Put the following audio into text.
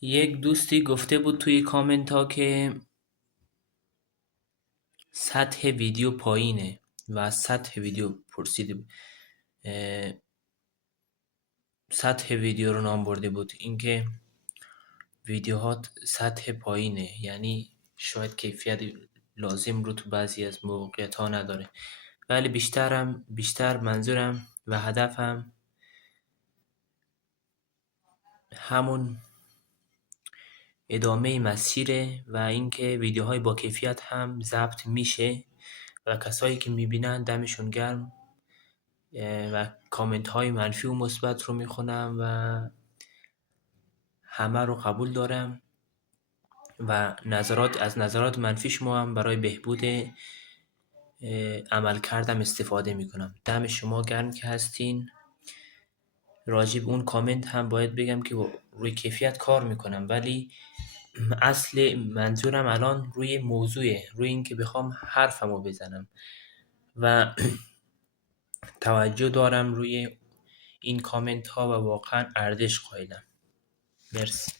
یک دوستی گفته بود توی کامنت ها که سطح ویدیو پایینه و از سطح ویدیو پرسیده. سطح ویدیو رو نام برده بود، اینکه ویدیوهات سطح پایینه، یعنی شاید کیفیت لازم رو تو بعضی از موقعیت ها نداره. ولی بیشتر منظورم و هدفم همون ادامه مسیره و اینکه ویدیوهای با کیفیت هم ضبط میشه و کسایی که میبینن دمشون گرم و کامنت های منفی و مثبت رو میخونم و همه رو قبول دارم و از نظرات منفی شما هم برای بهبود عمل کردم استفاده میکنم. دم شما گرم که هستین. راجب اون کامنت هم باید بگم که روی کیفیت کار میکنم، ولی اصل منظورم الان روی موضوعه، روی این که بخوام حرفمو بزنم و توجه دارم روی این کامنت ها و واقعا ارزش قائلم. مرسی.